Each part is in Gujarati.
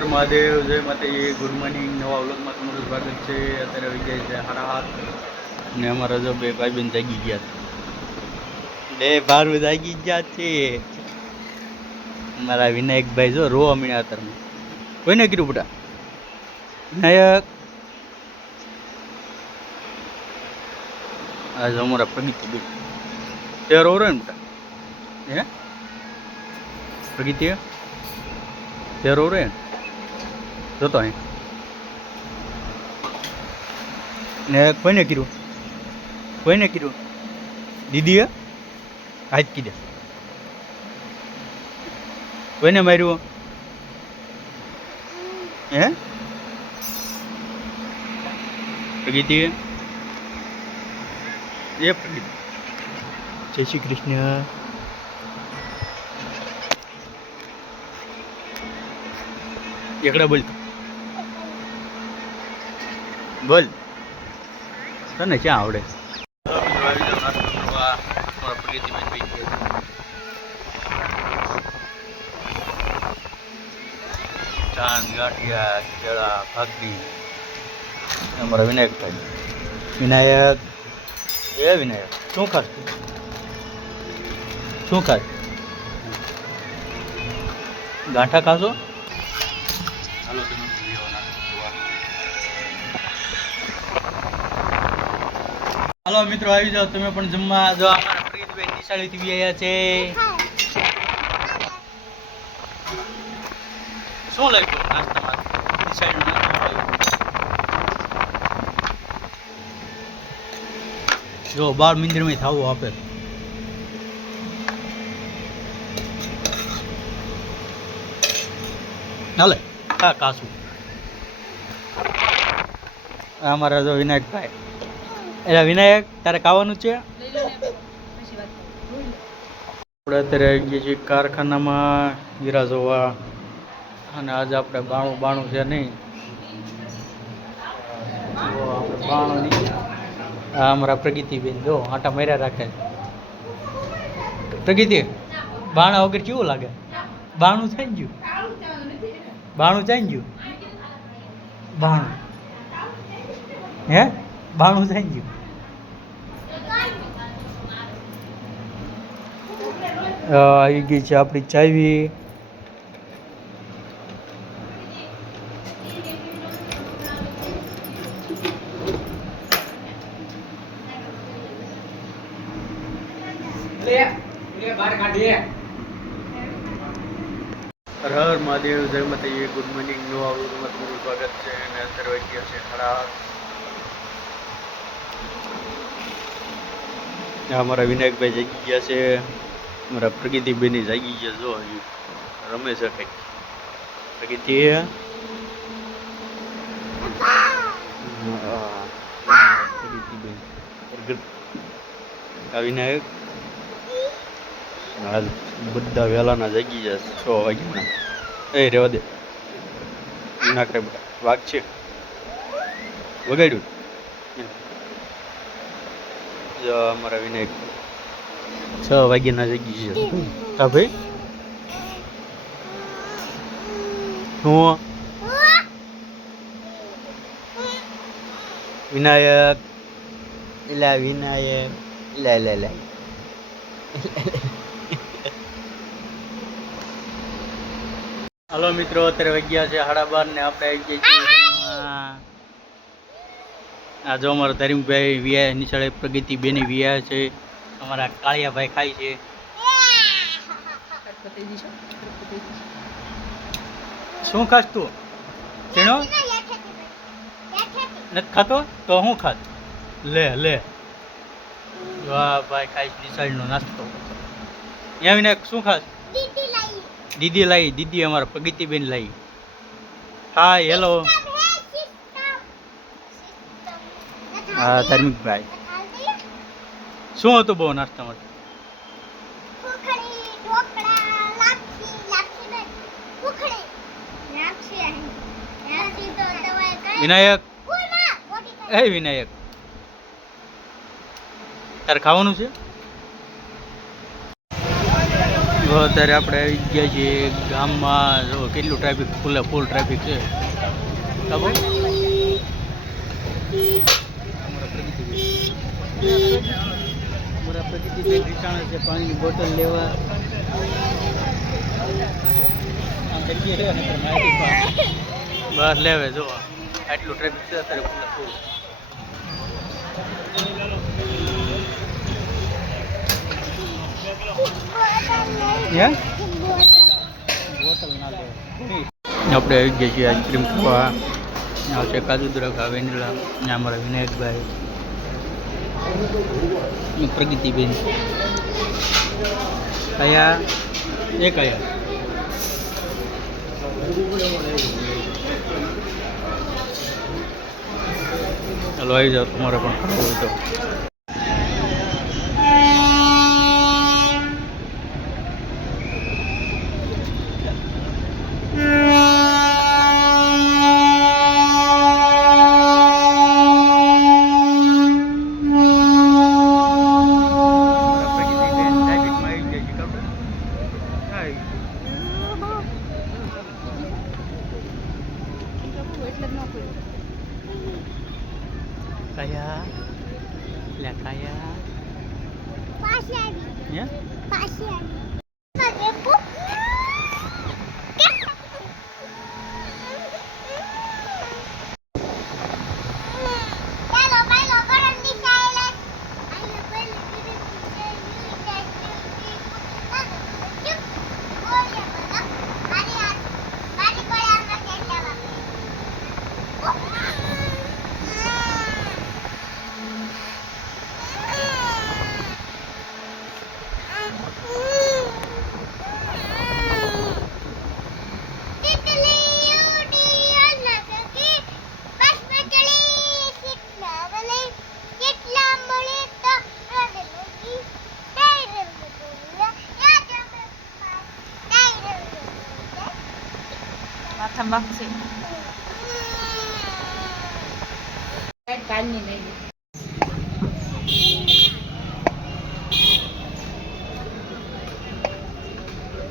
હર મહાદેવ, જય માતાજી, ગુડ મોર્નિંગ. નવા વ્લોગમાં તમારું સ્વાગત છે. અત્યારે આવી જાય છે 7:30 ને અમારા જો બે ભાઈબંધ જાગી ગયા છે. બે ભારું જાગી ગયા છે. મારા વિનાયકભાઈ જો રોવા મીણ્યા અત્યારમાં. કોઈને કીધું બેટા? વિનાયક આજે અમારા પ્રગતિ બે તે રો ને બેટા? હે પ્રગતિ તે રો રે જોતો અહીં ને કોઈને કીધું? કોઈને કીધું? દીદીએ હાથ કીધે? કોઈને માર્યું? હે પ્રગતિ એ પ્રગતિ જય શ્રી કૃષ્ણ. એકડા બોલ બોલ, તને ક્યાં આવડે? ચાંદ ગાંઠિયા કેળા ભાખરી અમારા વિનાયકભાઈ. વિનાયક એ વિનાયક શું ખાસ? શું ખાસ? ગાંઠા ખાશો? હાલો તમે હાલો મિત્રો આવી જાઓ તમે પણ જમવા. જો અમારા પ્રીતભાઈ નિશાળીથી આવ્યા છે. શું લાગ્યું નાસ્તામાં? નિશાળીનું જો 12 મિનિટમાં થવું આપે. હાલે હા કાસું. અમારા જો વિનાયકભાઈ. એટલે વિનાયક તારે ખાવાનું છે? આપણે અત્યારે આવી ગયા છીએ કારખાનામાં હીરા જોવા. અને આજે આપણે બાણું છે નહીં. બાણું નહીં. આ અમારા પ્રગતિબેન જો આટા માર્યા રાખે. પ્રગતિ બાણા વગર કેવું લાગે? બાણું થઈ ગયું. બાણું થઈ ગયું. બાણું હે બાણું થઈ ગયું. આવી ગઈ છે આપણી ચાવી. હર હર મહાદેવ, જય માતાજી, ગુડ મોર્નિંગ. નવા વ્લોગમાં તમારું સ્વાગત છે. અને અત્યારે વાગ્યા છે 8:30. અમારા વિનાયકભાઈ જાગી ગયા છે. અમારા પ્રગતિબેન જાગી ગયા. જો રમે છે કંઈક. પ્રગતિ આ વિનાયક આજ બધા વહેલાના જાગી જશે 6 વાગ્યાના. એ રેવા દે નાખે બેટા. વાઘ છે વગાડ્યું. જો અમારા વિનાયક 6 વાગ્યાના જાગી છે. હા ભાઈ હું વિનાયક એલા વિનાયક લે લે લે. હાલો મિત્રો અત્યારે વાગ્યા છે 12:30 ને આપણે આવી ગયા છીએ. આ જો અમારા ધરીમભાઈ વિયા નિશાળે પ્રગતિ બેની વિયા છે. અમારા કાળિયાભાઈ ખાય છે. શું ખાસ તું? ચીણો નથી ખાતો તો હું ખાત? લે લે વાહ ભાઈ ખાઈશ નિશાળનો નાસ્તો. અહીંયા વિનાયક શું ખાસ? દીદી લાવી. દીદી અમારા પ્રગતિબેન લાવી. Hi hello. હા ધાર્મિકભાઈ શું હતું બહુ નાસ્તામાં? વિનાયક એ વિનાયક તારે ખાવાનું છે? તો અત્યારે આપણે આવી ગયા છીએ ગામમાં. જો કેટલું ટ્રાફિક, ફૂલ ટ્રાફિક છે. અમારા પ્રગતિબેન રીટાણા છે પાણીની બોટલ લેવા. બસ લેવે જો આટલું ટ્રાફિક છે અત્યારે ફૂલ. આપણે આવી ગયા છીએ આઈસ્ક્રીમ ખાવા. આવશે કાજુ દ્રાક્ષ, વેનીલા. અમારા વિનાયકભાઈ, પ્રગતિબેન કયા એ કયા. ચાલો આવી જાઓ, તમારે પણ ખાવું હોય તો. Kaya lah kaya pasien ya pasien pakai buku tambah sih. Kan ini.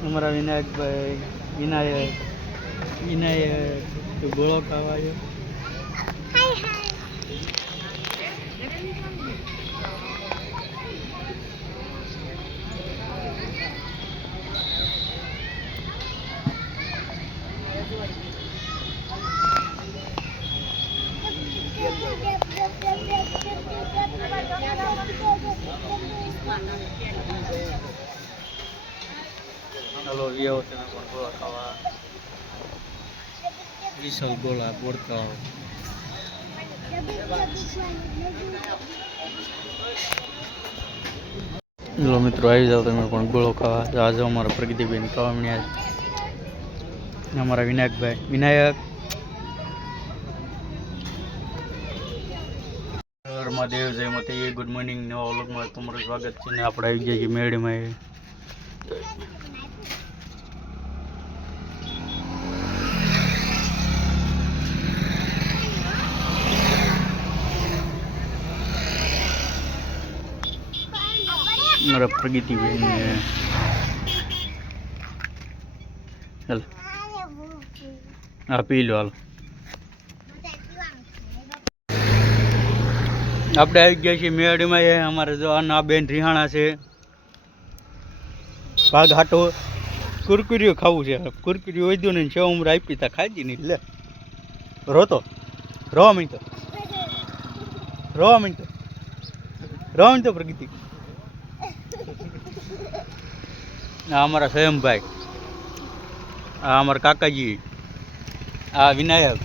અમારા વિનાયકભાઈ વિનાયક તો ગોળો ખાવાયો. હાય હાય. ચાલો વિયો તમે પણ ગોળા ખાવા. વિશાલ ગોળા બોરકાઓ. ચલો મિત્રો આવી જાઓ તમે પણ ગોળો ખાવા. આજે અમારા પ્રગતિબેન ખાવા મળ્યા. અમારા વિનાયકભાઈ વિનાયક મહાદેવ જય માતાજી. Good morning. નવા વ્લોગમાં તમારું સ્વાગત છે. ને આપણે આવી ગયા છીએ મેળીમાં. મારા પ્રગતિબેન ચાલ હા પી લો. હાલ આપણે આવી ગયા છીએ મેળીમાં. અમારે જો આ બેન રિહાણા છે. ભાગ હાટો કુરકુરીઓ ખાવું છે. કુરકુરી વધ્યું ને સેવ ઉમર આપી તા ખાઈ નહીં. લે રોતો રવા મિનિટો પ્રગતિ. આ અમારા સ્વયંભાઈ, આ અમારા કાકાજી, આ વિનાયક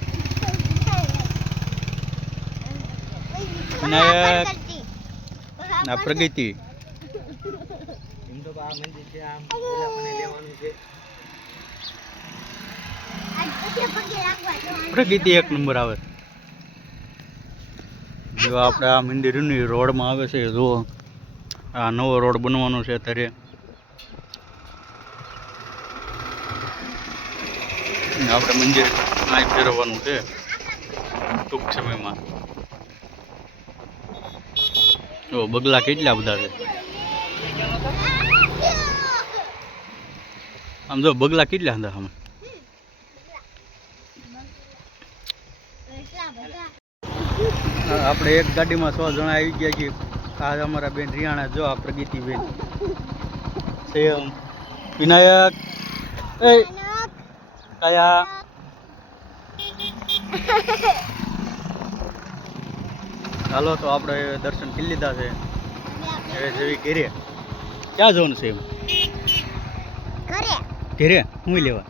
ના પ્રગતિ. પ્રગતિ એક નંબર આવે. જો આપણે આ મંદિરની રોડમાં આવે છે. જો આ નવો રોડ બનવાનો છે અત્યારે. આપણે મંદિર અહીં ફેરવવાનું છે ટૂંક સમયમાં. જો બગલા કેટલા બધા છે. આમ જો બગલા કેટલા હતા આમ. આપણે એક ગાડીમાં 100 જણા આવી ગયા છીએ. આ અમારા બેન રિયાણા, જો આ પ્રગતિબેન, સેમ, વિનાયક, એ કયા. ચાલો તો આપણે દર્શન કરી લીધા છે. હવે જેવી ઘેરે ક્યાં જવાનું છે? એમ ઘેરે હું લેવા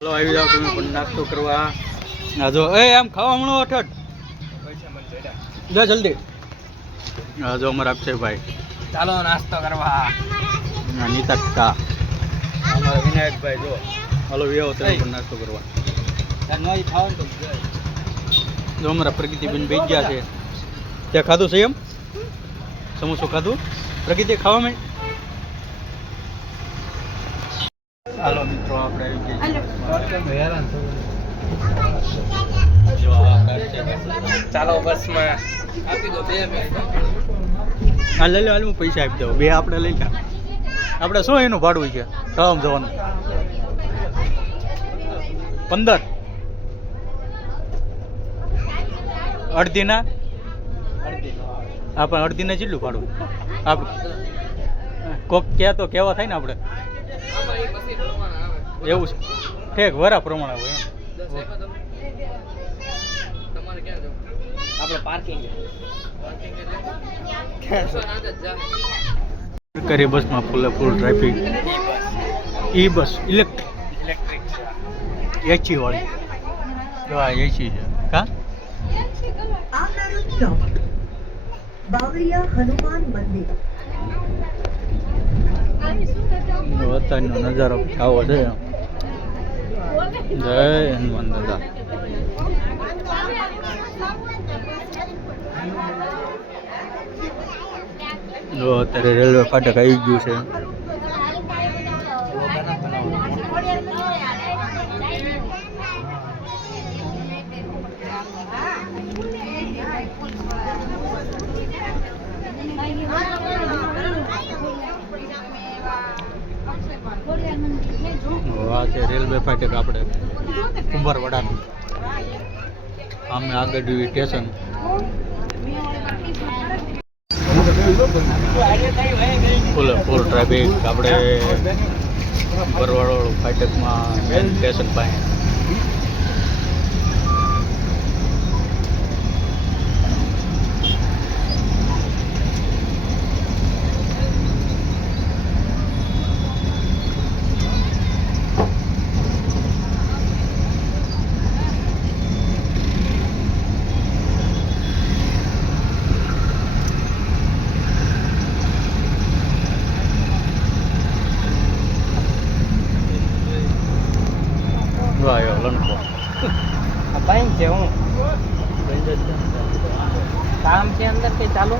ચાલો આવી જાવ તમે પણ નાસ્તો કરવા. ના જો એ આમ ખાવા મળો અઠડ જા જલ્દી. હા જો અમારા અક્ષયભાઈ, ચાલો નાસ્તો કરવા. નીતા કા અમારા વિનાયકભાઈ, જો હાલો વ્યવ તમે પણ નાસ્તો કરવા. જો અમારા પ્રગતિબેન બેસી ગયા છે. ત્યાં ખાધું છે એમ સમોસું ખાધું? પ્રગતિ ખાવા માંડ. હાલો મિત્રો આપણે આવી ગયા. ચાલો બસમાં આપી દો 2 મિનિટ. હા લઈ લો, હાલ હું પૈસા આપી દઉં. 2 આપણે લઈ લે. આપણે શું એનું ભાડું છે તળાવ જવાનું? 15. અડધીના આપણે અડધીના કેટલું ભાડું? આપણે કોક ક્યાં તો કેવા થાય ને આપણે એવું છે. ઠેક વરા પ્રમાણે હોય એમ. આપણે પાર્કિંગ સરકારી બસમાં ફૂલ ટ્રાફિક. ઈ બસ ઇલેક્ટ્રિક એસી વાળી, જો આ એસી છે કા. અત્યારનો નજારો આવો છે. જય હનુમાન દાદા. જો અત્યારે રેલવે ફાટક આવી ગયું છે. આ છે રેલવે ફાટક આપણે કુંભારવાડાનું. અમે આગળ સ્ટેશન. ફૂલ ટ્રાફિક આપણે બરવાડો ફાટકમાં મેન સ્ટેશન પાસે. આવ્યો લણકો. बैंक છે હું કામ છે અંદર કે ચાલો.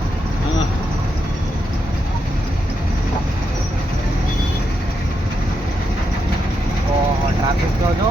ટ્રાફિક તો જો